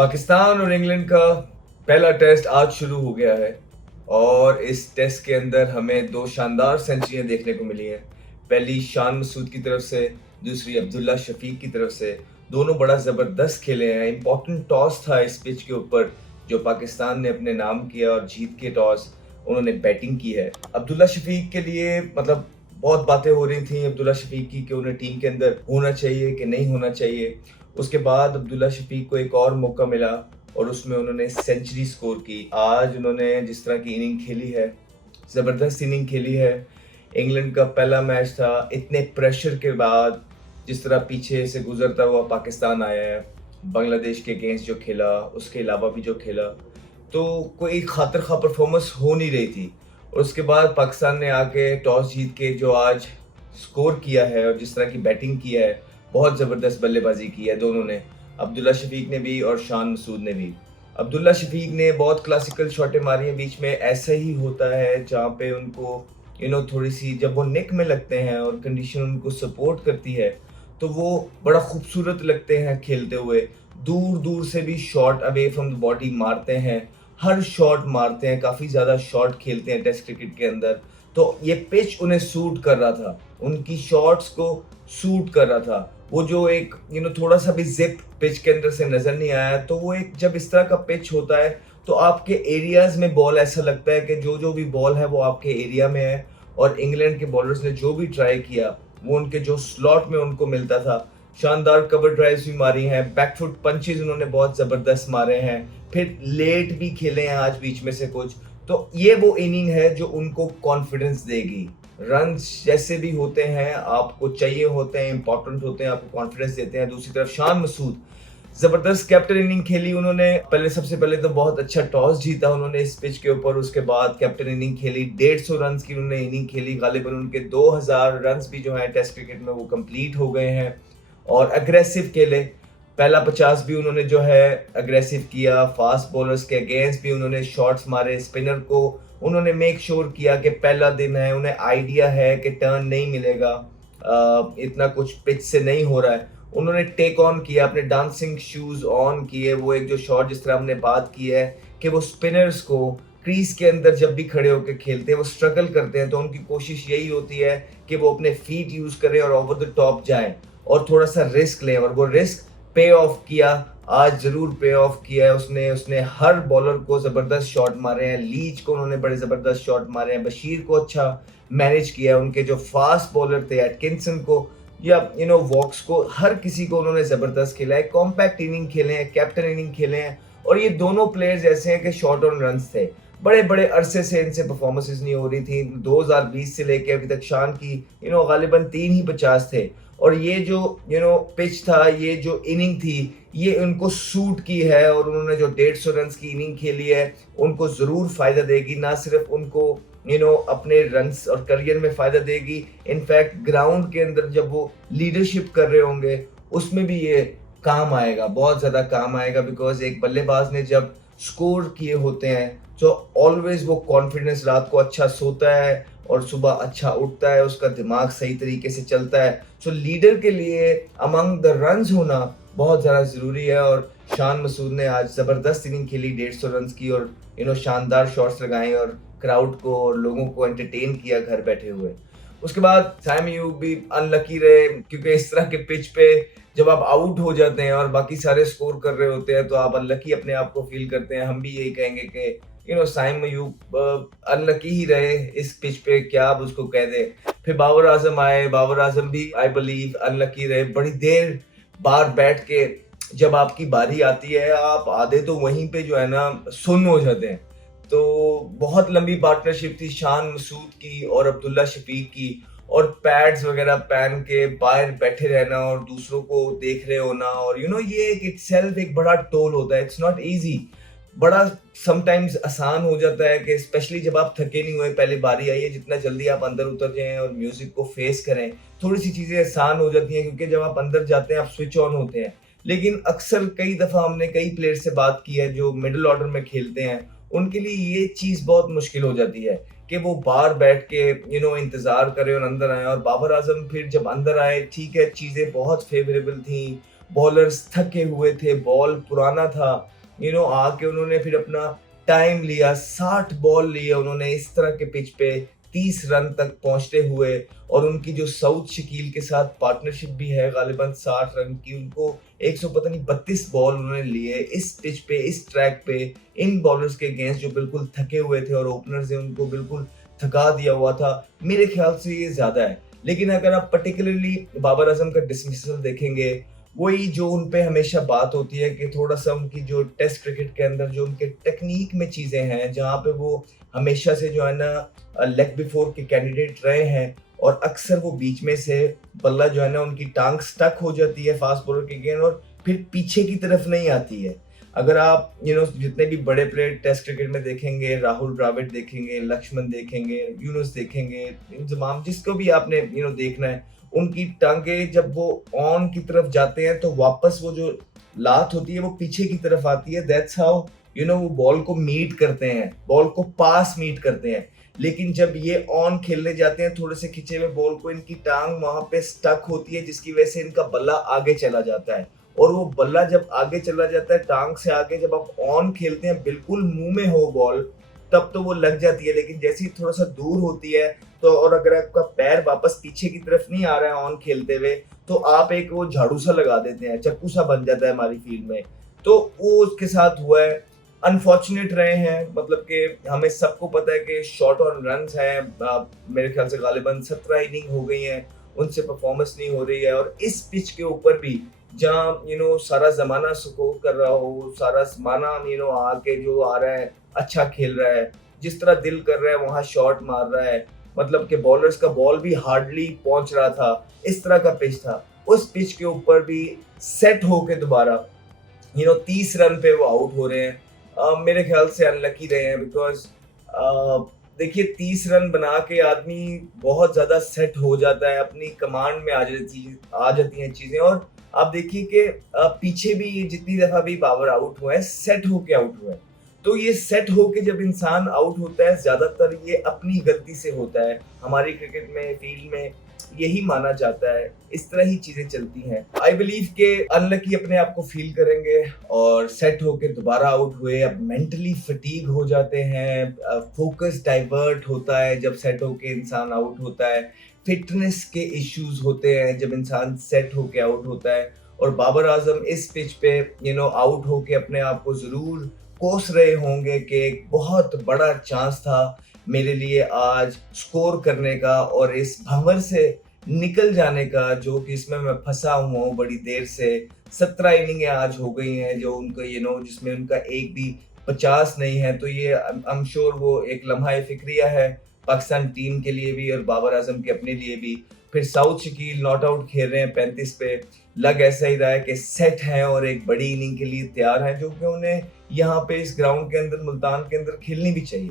पाकिस्तान और इंग्लैंड का पहला टेस्ट आज शुरू हो गया है और इस टेस्ट के अंदर हमें दो शानदार सेंचुरियां देखने को मिली हैं। पहली शान मसूद की तरफ से, दूसरी अब्दुल्ला शफीक की तरफ से। दोनों बड़ा ज़बरदस्त खेले हैं। इंपॉर्टेंट टॉस था इस पिच के ऊपर जो पाकिस्तान ने अपने नाम किया और जीत के टॉस उन्होंने बैटिंग की है। अब्दुल्ला शफीक के लिए बहुत बातें हो रही थी अब्दुल्ला शफीक की कि उन्हें टीम के अंदर होना चाहिए कि नहीं होना चाहिए। उसके बाद अब्दुल्ला शफीक को एक और मौका मिला और उसमें उन्होंने सेंचुरी स्कोर की। आज उन्होंने जिस तरह की इनिंग खेली है, ज़बरदस्त इनिंग खेली है। इंग्लैंड का पहला मैच था, इतने प्रेशर के बाद जिस तरह पीछे से गुजरता हुआ पाकिस्तान आया है, बांग्लादेश के अगेंस्ट जो खेला, उसके अलावा भी जो खेला, तो कोई खातिर खा परफॉर्मेंस हो नहीं रही थी। और उसके बाद पाकिस्तान ने आके टॉस जीत के जो आज स्कोर किया है और जिस तरह की बैटिंग किया है, बहुत ज़बरदस्त बल्लेबाजी की है दोनों ने, अब्दुल्ला शफीक ने भी और शान मसूद ने भी। अब्दुल्ला शफीक ने बहुत क्लासिकल शॉटें मारी हैं बीच में। ऐसा ही होता है जहाँ पे उनको थोड़ी सी जब वो नेक में लगते हैं और कंडीशन उनको सपोर्ट करती है तो वो बड़ा खूबसूरत लगते हैं खेलते हुए। दूर दूर से भी shot away from the body मारते हैं, हर शॉट मारते हैं, काफ़ी ज़्यादा शॉट खेलते हैं टेस्ट क्रिकेट के अंदर। तो ये पिच उन्हें सूट कर रहा था, उनकी शॉट्स को सूट कर रहा था। वो जो एक थोड़ा सा भी जिप पिच के अंदर से नजर नहीं आया। तो वो एक जब इस तरह का पिच होता है तो आपके एरियाज में बॉल ऐसा लगता है कि जो जो भी बॉल है वो आपके एरिया में है। और इंग्लैंड के बॉलर्स ने जो भी ट्राई किया वो उनके जो स्लॉट में उनको मिलता था। शानदार कवर ड्राइव्स भी मारी हैं, बैकफुट पंचेज उन्होंने बहुत जबरदस्त मारे हैं, फिर लेट भी खेले हैं आज बीच में से कुछ। तो ये वो इनिंग है जो उनको कॉन्फिडेंस देगी। रन्स जैसे भी होते हैं आपको चाहिए होते हैं, इंपॉर्टेंट होते हैं, आपको कॉन्फिडेंस देते हैं। दूसरी तरफ शान मसूद जबरदस्त कैप्टन इनिंग खेली उन्होंने। सबसे पहले तो बहुत अच्छा टॉस जीता उन्होंने इस पिच के ऊपर। उसके बाद कैप्टन इनिंग खेली, 150 रन की उन्होंने इनिंग खेली। गालिबन उनके 2000 रन भी जो हैं टेस्ट क्रिकेट में वो कंप्लीट हो गए हैं। और अग्रेसिव खेले, पहला 50 भी उन्होंने जो है अग्रेसिव किया। फास्ट बॉलर्स के अगेंस्ट भी उन्होंने शॉट्स मारे। स्पिनर को उन्होंने मेक श्योर किया कि पहला दिन है, उन्हें आइडिया है कि टर्न नहीं मिलेगा, इतना कुछ पिच से नहीं हो रहा है। उन्होंने टेक ऑन किया, अपने डांसिंग शूज ऑन किए। वो एक जो शॉट जिस तरह हमने बात की है कि वो स्पिनर्स को क्रीज के अंदर जब भी खड़े होकर खेलते हैं वो स्ट्रगल करते हैं, तो उनकी कोशिश यही होती है कि वो अपने फीट यूज करें और ओवर द टॉप जाएं और थोड़ा सा रिस्क लें। और वो रिस्क पे ऑफ किया, आज जरूर पे ऑफ किया है उसने। उसने हर बॉलर को जबरदस्त शॉट मारे हैं। लीच को उन्होंने बड़े जबरदस्त शॉट मारे हैं। बशीर को अच्छा मैनेज किया है। उनके जो फास्ट बॉलर थे एटकिंसन को या वॉक्स को, हर किसी को उन्होंने जबरदस्त खेला है। कॉम्पैक्ट इनिंग खेले हैं, कैप्टन इनिंग खेले हैं। और ये दोनों प्लेयर्स ऐसे हैं कि शॉर्ट ऑन रन्स थे। बड़े बड़े अरसे से इनसे परफॉर्मेंसेस नहीं हो रही थी। 2020 से लेके अभी तक शान की गालिबन 3 ही 50 थे। और ये जो पिच था, ये जो इनिंग थी, ये उनको सूट की है। और उन्होंने जो 150 रन की इनिंग खेली है उनको ज़रूर फ़ायदा देगी। ना सिर्फ उनको अपने रन्स और करियर में फ़ायदा देगी, इनफैक्ट ग्राउंड के अंदर जब वो लीडरशिप कर रहे होंगे उसमें भी ये काम आएगा, बहुत ज़्यादा काम आएगा। बिकॉज एक बल्लेबाज ने जब स्कोर किए होते हैं तो ऑलवेज वो कॉन्फिडेंस, रात को अच्छा सोता है और सुबह अच्छा उठता है, उसका दिमाग सही तरीके से चलता है। सो लीडर के लिए अमंग द रन्स होना बहुत ज़्यादा ज़रूरी है। और शान मसूद ने आज ज़बरदस्त इनिंग खेली 150 रन की और शानदार शॉट्स लगाए और क्राउड को और लोगों को एंटरटेन किया घर बैठे हुए। उसके बाद साइम अयूब भी अनलकी रहे क्योंकि इस तरह के पिच पे जब आप आउट हो जाते हैं और बाकी सारे स्कोर कर रहे होते हैं तो आप अनलकी अपने आप को फील करते हैं। हम भी यही कहेंगे कि साइम अयूब अनलकी ही रहे इस पिच पे, क्या आप उसको कह दें। फिर बाबर आजम आए, बाबर आजम भी आई बिलीव अनलकी रहे। बड़ी देर बाहर बैठ के जब आपकी बारी आती है आप आधे तो वहीं पे जो है ना सुन्न हो जाते हैं। तो बहुत लंबी पार्टनरशिप थी शान मसूद की और अब्दुल्ला शफीक की। और पैड्स वगैरह पहन के बाहर बैठे रहना और दूसरों को देख रहे होना और ये एक इटसेल्फ एक बड़ा टोल होता है। इट्स नॉट इजी, बड़ा समटाइम्स आसान हो जाता है कि स्पेशली जब आप थके नहीं हुए, पहले बारी आई है, जितना जल्दी आप अंदर उतर जाएं और म्यूजिक को फेस करें, थोड़ी सी चीजें आसान हो जाती हैं क्योंकि जब आप अंदर जाते हैं आप स्विच ऑन होते हैं। लेकिन अक्सर कई दफा हमने कई प्लेयर से बात की है जो मिडिल ऑर्डर में खेलते हैं, उनके लिए ये चीज बहुत मुश्किल हो जाती है कि वो बाहर बैठ के इंतजार करें और अंदर आए। और बाबर आजम फिर जब अंदर आए, ठीक है चीजें बहुत फेवरेबल थी, बॉलर्स थके हुए थे, बॉल पुराना था, आके उन्होंने फिर अपना टाइम लिया, 60 बॉल लिए उन्होंने इस तरह के पिच पे 30 रन तक पहुंचते हुए। और उनकी जो साउथ शकील के साथ पार्टनरशिप भी है गालिबन 60 रन की, उनको 100 पता नहीं 32 बॉल उन्होंने लिए इस पिच पे, इस ट्रैक पे, इन बॉलर्स के अगेंस्ट जो बिल्कुल थके हुए थे और ओपनर्स ने उनको बिल्कुल थका दिया हुआ था। मेरे ख्याल से ये ज्यादा है। लेकिन अगर आप पर्टिकुलरली बाबर आजम का डिसमिसल देखेंगे, वही जो उन पे हमेशा बात होती है कि थोड़ा सा उनकी जो टेस्ट क्रिकेट के अंदर जो उनके टेक्निक में चीजें हैं, जहाँ पे वो हमेशा से जो है ना लेग बिफोर के कैंडिडेट रहे हैं, और अक्सर वो बीच में से बल्ला जो है ना उनकी टांग स्टक हो जाती है फास्ट बॉलर के गेंद, और फिर पीछे की तरफ नहीं आती है। अगर आप जितने भी बड़े प्लेयर टेस्ट क्रिकेट में देखेंगे, राहुल द्रविड़ देखेंगे, लक्ष्मण देखेंगे, यूनुस देखेंगे, इन तमाम जिसको भी आपने देखना है, उनकी टांगे जब वो ऑन की तरफ जाते हैं तो वापस वो जो लात होती है वो पीछे की तरफ आती है। दैट्स हाउ वो बॉल को मीट करते हैं, बॉल को पास मीट करते हैं। लेकिन जब ये ऑन खेलने जाते हैं थोड़े से खिंचे हुए बॉल को, इनकी टांग वहां पे स्टक होती है, जिसकी वजह से इनका बल्ला आगे चला जाता है। और वो बल्ला जब आगे चला जाता है टांग से आगे, जब आप ऑन खेलते हैं बिल्कुल मुंह में हो बॉल, तब तो वो लग जाती है। लेकिन जैसे ही थोड़ा सा दूर होती है तो, और अगर आपका पैर वापस पीछे की तरफ नहीं आ रहा है ऑन खेलते हुए, तो आप एक वो झाड़ू सा लगा देते हैं, चक्कू सा बन जाता है हमारी फील्ड में। तो वो उसके साथ हुआ है। अनफॉर्चुनेट रहे हैं, मतलब कि हमें सबको पता है कि शॉर्ट ऑन रन्स हैं, मेरे ख्याल से गालिबन 17 इनिंग हो गई हैं, उनसे परफॉर्मेंस नहीं हो रही है। और इस पिच के ऊपर भी जहाँ सारा जमाना स्कोर कर रहा हो, सारा जमाना आके जो आ रहा है अच्छा खेल रहा है, जिस तरह दिल कर रहा है वहां शॉट मार रहा है, मतलब कि बॉलर्स का बॉल भी हार्डली पहुंच रहा था, इस तरह का पिच था। उस पिच के ऊपर भी सेट होके दोबारा 30 रन पे वो आउट हो रहे हैं। मेरे ख्याल से अनलकी रहे हैं, बिकॉज देखिए 30 रन बना के आदमी बहुत ज्यादा सेट हो जाता है, अपनी कमांड में आ जाती हैं चीजें। और आप देखिए कि पीछे भी जितनी दफा भी बाबर आउट हुए हैं, सेट होके आउट हुए हैं। तो ये सेट होके जब इंसान आउट होता है, ज्यादातर ये अपनी गलती से होता है। हमारी क्रिकेट में, फील्ड में यही माना जाता है, इस तरह ही चीजें चलती हैं। आई बिलीव के अनलकी अपने आप को फील करेंगे और सेट होके दोबारा आउट हुए, अब मेंटली फटीग हो जाते हैं, फोकस डाइवर्ट होता है जब सेट होके इंसान आउट होता है, फिटनेस के इश्यूज होते हैं जब इंसान सेट होके आउट होता है। और बाबर आजम इस पिच पे आउट होके अपने आप को जरूर कोस रहे होंगे कि एक बहुत बड़ा चांस था मेरे लिए आज स्कोर करने का और इस भंवर से निकल जाने का, जो कि इसमें मैं फंसा हुआ हूँ बड़ी देर से। 17 इनिंगें आज हो गई हैं जो उनको जिसमें उनका एक भी 50 नहीं है। तो ये आई एम श्योर वो एक लम्हा फिक्रिया है पाकिस्तान टीम के लिए भी और बाबर आजम के अपने लिए भी। फिर साउथ शकील नॉट आउट खेल रहे हैं 35 पे, लग ऐसा ही रहा है कि सेट हैं और एक बड़ी इनिंग के लिए तैयार हैं, जो कि उन्हें यहाँ पे इस ग्राउंड के अंदर, मुल्तान के अंदर खेलनी भी चाहिए।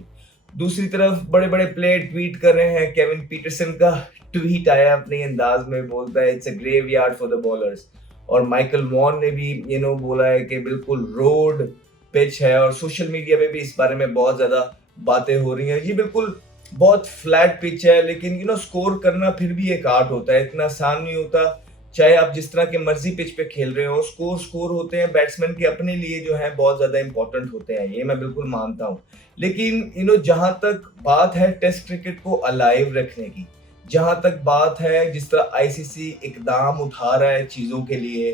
दूसरी तरफ बड़े बड़े प्लेयर ट्वीट कर रहे हैं। केविन पीटरसन का ट्वीट आया अपने अंदाज में, बोलता है it's a graveyard for the bowlers. और माइकल वॉन ने भी बोला है कि बिल्कुल रोड पिच है, और सोशल मीडिया पे भी इस बारे में बहुत ज्यादा बातें हो रही हैं। जी बिल्कुल, बहुत फ्लैट पिच है, लेकिन स्कोर करना फिर भी एक आर्ट होता है, इतना आसान नहीं होता। चाहे आप जिस तरह के मर्जी पिच पे खेल रहे हो, स्कोर होते हैं बैट्समैन के अपने लिए जो है बहुत ज्यादा इंपॉर्टेंट होते हैं, ये मैं बिल्कुल मानता हूँ। लेकिन जहां तक बात है टेस्ट क्रिकेट को अलाइव रखने की, जहां तक बात है जिस तरह आईसीसी इकदाम उठा रहा है चीजों के लिए,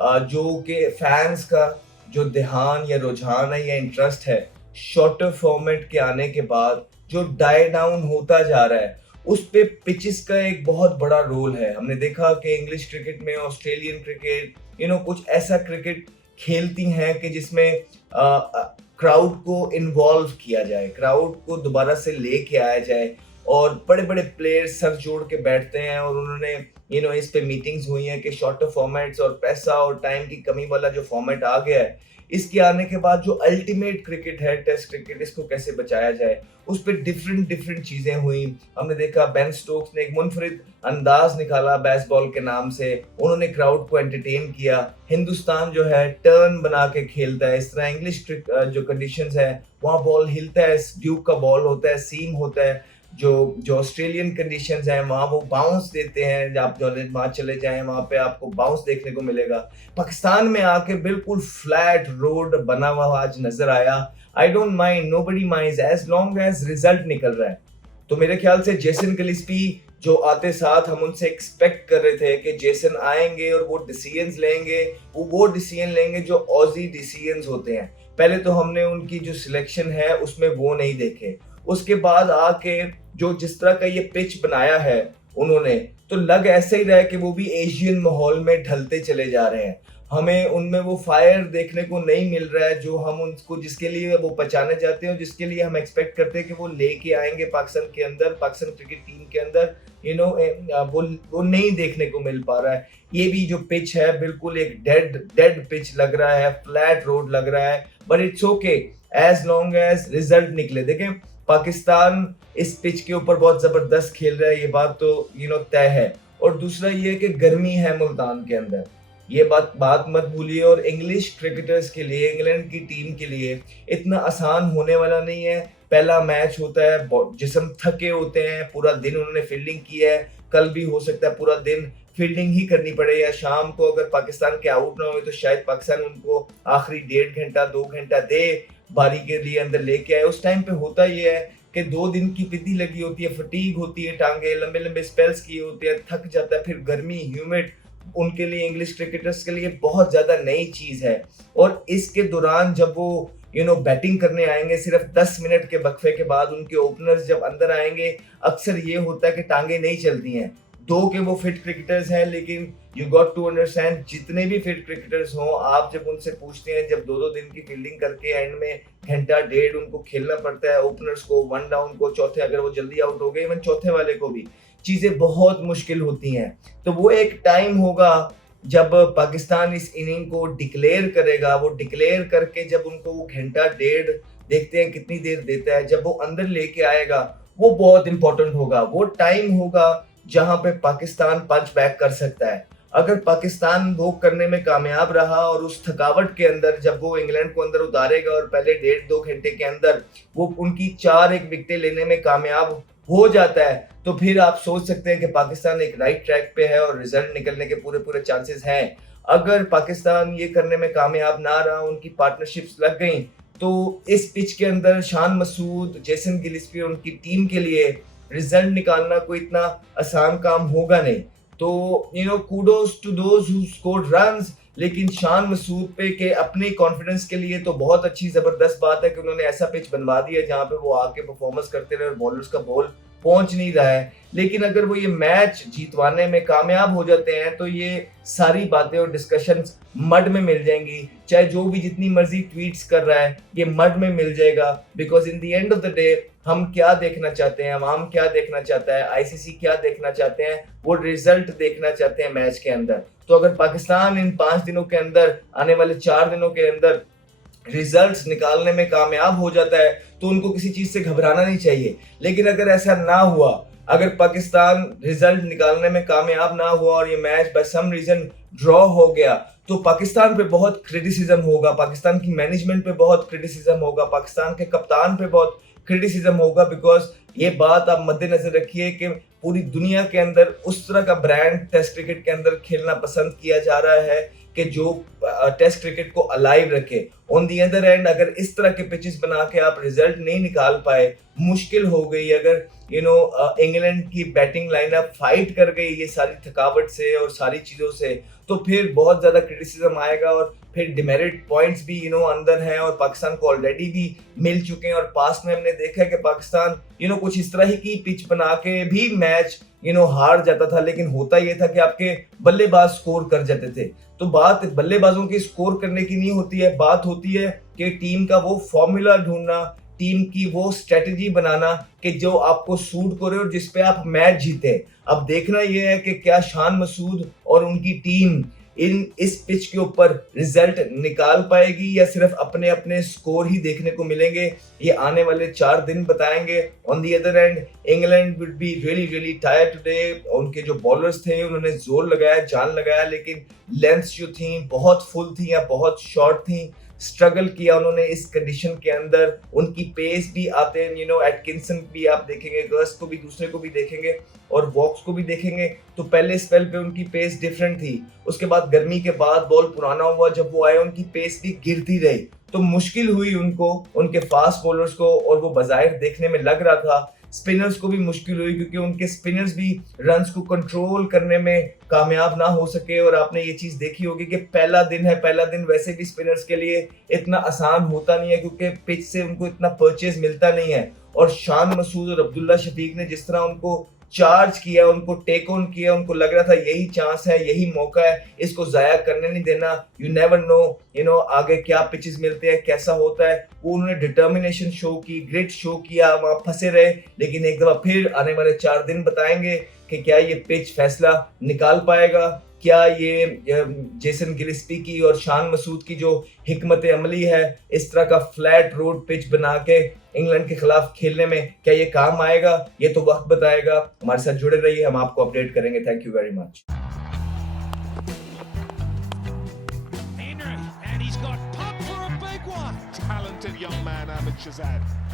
जो कि फैंस का जो ध्यान या रुझान है या इंटरेस्ट है शॉर्टर फॉर्मेट के आने के बाद जो डाई डाउन होता जा रहा है, उस पे पिचेस का एक बहुत बड़ा रोल है। हमने देखा कि इंग्लिश क्रिकेट में, ऑस्ट्रेलियन क्रिकेट, कुछ ऐसा क्रिकेट खेलती हैं कि जिसमें क्राउड को इन्वॉल्व किया जाए, क्राउड को दोबारा से लेके आया जाए। और बड़े बड़े प्लेयर्स सर जोड़ के बैठते हैं और उन्होंने इस पे मीटिंग्स हुई हैं कि शॉर्टर फॉर्मेट्स और पैसा और टाइम की कमी वाला जो फॉर्मेट आ गया है, इसके आने के बाद जो अल्टीमेट क्रिकेट है टेस्ट क्रिकेट, इसको कैसे बचाया जाए, उस पर डिफरेंट चीजें हुई। हमने देखा बेन स्टोक्स ने एक मुनफरिद अंदाज निकाला बेसबॉल के नाम से, उन्होंने क्राउड को एंटरटेन किया। हिंदुस्तान जो है टर्न बना के खेलता है, इस तरह इंग्लिश जो कंडीशंस है वहाँ बॉल हिलता है, ड्यूक का बॉल होता है, सीम होता है, जो जो ऑस्ट्रेलियन कंडीशंस हैं वहाँ वो बाउंस देते हैं, आप जो वहाँ चले जाएं वहाँ पे आपको बाउंस देखने को मिलेगा। पाकिस्तान में आके बिल्कुल फ्लैट रोड बना हुआ आज नजर आया। I don't mind, nobody minds as long as result निकल रहा है। तो मेरे ख्याल से जेसन गिलिस्पी जो आते साथ हम उनसे एक्सपेक्ट कर रहे थे कि जेसन आएंगे और वो डिसीजंस लेंगे, वो डिसीजन लेंगे जो ऑजी डिसीजंस होते हैं। पहले तो हमने उनकी जो सिलेक्शन है उसमें वो नहीं देखे, उसके बाद आके जो जिस तरह का ये पिच बनाया है उन्होंने, तो लग ऐसे ही रहा है कि वो भी एशियन माहौल में ढलते चले जा रहे हैं। हमें उनमें वो फायर देखने को नहीं मिल रहा है जो हम उनको, जिसके लिए वो पहचाने जाते हैं और जिसके लिए हम एक्सपेक्ट करते हैं कि वो लेके आएंगे पाकिस्तान के अंदर, पाकिस्तान क्रिकेट टीम के अंदर। वो नहीं देखने को मिल पा रहा है। ये भी जो पिच है बिल्कुल एक डेड पिच लग रहा है, फ्लैट रोड लग रहा है, but it's okay as long as result निकले। देखें, पाकिस्तान इस पिच के ऊपर बहुत जबरदस्त खेल रहा है, ये बात तो तय है। और दूसरा ये कि गर्मी है मुल्तान के अंदर, ये बात मत भूलिए। और इंग्लिश क्रिकेटर्स के लिए, इंग्लैंड की टीम के लिए इतना आसान होने वाला नहीं है। पहला मैच होता है, जिस्म थके होते हैं, पूरा दिन उन्होंने फील्डिंग की है, कल भी हो सकता है पूरा दिन फील्डिंग ही करनी पड़े, या शाम को अगर पाकिस्तान के आउट ना हो तो शायद पाकिस्तान उनको आखिरी 1.5 घंटा 2 घंटा दे बारी के लिए अंदर लेके आए। उस टाइम पे होता ये है कि 2 दिन की पिद्दी लगी होती है, फटीग होती है, टांगे लंबे लंबे स्पेल्स किए होते हैं, थक जाता है, फिर गर्मी, ह्यूमिड, उनके लिए, इंग्लिश क्रिकेटर्स के लिए बहुत ज्यादा नई चीज है। और इसके दौरान जब वो बैटिंग करने आएंगे, सिर्फ 10 मिनट के वक्फे के बाद उनके ओपनर्स जब अंदर आएंगे, अक्सर ये होता है कि टांगे नहीं चलती हैं। दो के वो फिट क्रिकेटर्स हैं, लेकिन यू गॉट टू अंडरस्टैंड, जितने भी फिट क्रिकेटर्स हों, आप जब उनसे पूछते हैं, जब 2-2 दिन की फील्डिंग करके एंड में घंटा डेढ़ उनको खेलना पड़ता है, ओपनर्स को, वन डाउन को, चौथे अगर वो जल्दी आउट हो गए, इवन चौथे वाले को भी, चीजें बहुत मुश्किल होती हैं। तो वो एक टाइम होगा जब पाकिस्तान इस इनिंग को डिक्लेयर करेगा, वो डिक्लेयर करके जब उनको वो घंटा डेढ़, देखते हैं कितनी देर देता है, जब वो अंदर लेके आएगा, वो बहुत इंपॉर्टेंट होगा। वो टाइम होगा जहां पे पाकिस्तान पंच बैक कर सकता है। अगर पाकिस्तान वो करने में कामयाब रहा और उस थकावट के अंदर जब वो इंग्लैंड को अंदर उतारेगा और पहले 1.5-2 घंटे के अंदर वो उनकी 4-1 विकेटें लेने में कामयाब हो जाता है, तो फिर आप सोच सकते हैं कि पाकिस्तान एक राइट ट्रैक पे है और रिजल्ट निकलने के पूरे पूरे चांसेस हैं। अगर पाकिस्तान ये करने में कामयाब ना रहा, उनकी पार्टनरशिप्स लग गई, तो इस पिच के अंदर शान मसूद, जेसन गिलिस्पी और उनकी टीम के लिए रिजल्ट निकालना कोई इतना आसान काम होगा नहीं। तो kudos to those who scored runs, लेकिन शान मसूद पे के अपने कॉन्फिडेंस के लिए तो बहुत अच्छी जबरदस्त बात है कि उन्होंने ऐसा पिच बनवा दिया जहां पे वो आके परफॉर्मेंस करते रहे और बॉलर्स का बॉल पहुंच नहीं रहा है। लेकिन अगर वो ये मैच जीतवाने में कामयाब हो जाते हैं तो ये सारी बातें और डिस्कशंस मड में मिल जाएंगी। चाहे जो भी जितनी मर्जी ट्वीट्स कर रहा है, ये मड में मिल जाएगा। Because in the end of the day हम क्या देखना चाहते हैं, अवाम क्या देखना चाहता है, आईसीसी क्या देखना चाहते हैं, वो रिजल्ट देखना चाहते हैं मैच के अंदर। तो अगर पाकिस्तान इन 5 दिनों के अंदर, आने वाले 4 दिनों के अंदर रिजल्ट्स निकालने में कामयाब हो जाता है तो उनको किसी चीज से घबराना नहीं चाहिए। लेकिन अगर ऐसा ना हुआ, अगर पाकिस्तान रिजल्ट निकालने में कामयाब ना हुआ और ये match by some reason draw हो गया, तो पाकिस्तान पे बहुत क्रिटिसिज्म होगा, पाकिस्तान की मैनेजमेंट पे बहुत क्रिटिसिज्म होगा, पाकिस्तान के कप्तान पे बहुत क्रिटिसिज्म होगा। बिकॉज ये बात आप मद्देनजर रखिए कि पूरी दुनिया के अंदर उस तरह का ब्रांड टेस्ट क्रिकेट के अंदर खेलना पसंद किया जा रहा है कि जो टेस्ट क्रिकेट को अलाइव रखे। ऑन दी अदर एंड, अगर इस तरह के पिचेस बना के आप रिजल्ट नहीं निकाल पाए, मुश्किल हो गई, अगर इंग्लैंड की बैटिंग लाइनअप फाइट कर गई ये सारी थकावट से और सारी चीजों से, तो फिर बहुत ज्यादा क्रिटिसिज्म आएगा और फिर डिमेरिट पॉइंट्स भी अंदर हैं और पाकिस्तान को ऑलरेडी भी मिल चुके हैं। और पास्ट में हमने देखा है कि पाकिस्तान कुछ इस तरह ही की पिच बना के भी मैच हार जाता था, लेकिन होता यह था कि आपके बल्लेबाज स्कोर कर जाते थे। तो बात बल्लेबाजों की स्कोर करने की नहीं होती है, बात होती है कि टीम का वो फॉर्मूला ढूंढना, टीम की वो स्ट्रेटजी बनाना कि जो आपको सूट करे और जिसपे आप मैच जीते। अब देखना यह है कि क्या शान मसूद और उनकी टीम इस पिच के ऊपर रिजल्ट निकाल पाएगी या सिर्फ अपने अपने स्कोर ही देखने को मिलेंगे, ये आने वाले 4 दिन बताएंगे। On the other and, England would be really tired today. उनके जो बॉलर्स थे उन्होंने जोर लगाया, जान लगाया, लेकिन लेंथ्स जो थी बहुत फुल थी या बहुत शॉर्ट थी, स्ट्रगल किया उन्होंने इस कंडीशन के अंदर, उनकी पेस भी आते हैं, एटकिंसन भी आप देखेंगे, गर्स्ट को भी, दूसरे को भी देखेंगे और वॉक्स को भी देखेंगे, तो पहले स्पेल पे उनकी पेस डिफरेंट थी। उसके बाद गर्मी के बाद बॉल पुराना हुआ, जब वो आए उनकी पेस भी गिरती रही, तो मुश्किल हुई उनको, उनके फास्ट बॉलर्स को, और वो बाज़ाहिर देखने में लग रहा था स्पिनर्स को भी मुश्किल हुई, क्योंकि उनके स्पिनर्स भी रन्स को कंट्रोल करने में कामयाब ना हो सके। और आपने ये चीज़ देखी होगी कि पहला दिन है, पहला दिन वैसे भी स्पिनर्स के लिए इतना आसान होता नहीं है, क्योंकि पिच से उनको इतना परचेज मिलता नहीं है। और शान मसूद और अब्दुल्ला शफीक ने जिस तरह उनको चार्ज किया, उनको टेक ऑन किया, उनको लग रहा था यही चांस है, यही मौका है, इसको जाया करने नहीं देना। यू नेवर नो आगे क्या पिचेस मिलते हैं, कैसा होता है। वो उन्होंने डिटर्मिनेशन शो की, ग्रिट शो किया, वहां फंसे रहे, लेकिन एक दफा फिर आने वाले 4 दिन बताएंगे कि क्या ये पिच फैसला निकाल पाएगा, क्या ये जेसन गिलिस्पी की और शान मसूद की जो हिकमत अमली है, इस तरह का फ्लैट रोड पिच बना के इंग्लैंड के खिलाफ खेलने में, क्या ये काम आएगा, ये तो वक्त बताएगा। हमारे साथ जुड़े रहिए, हम आपको अपडेट करेंगे। Thank you very much. Talented young man, Ahmed Shahzad.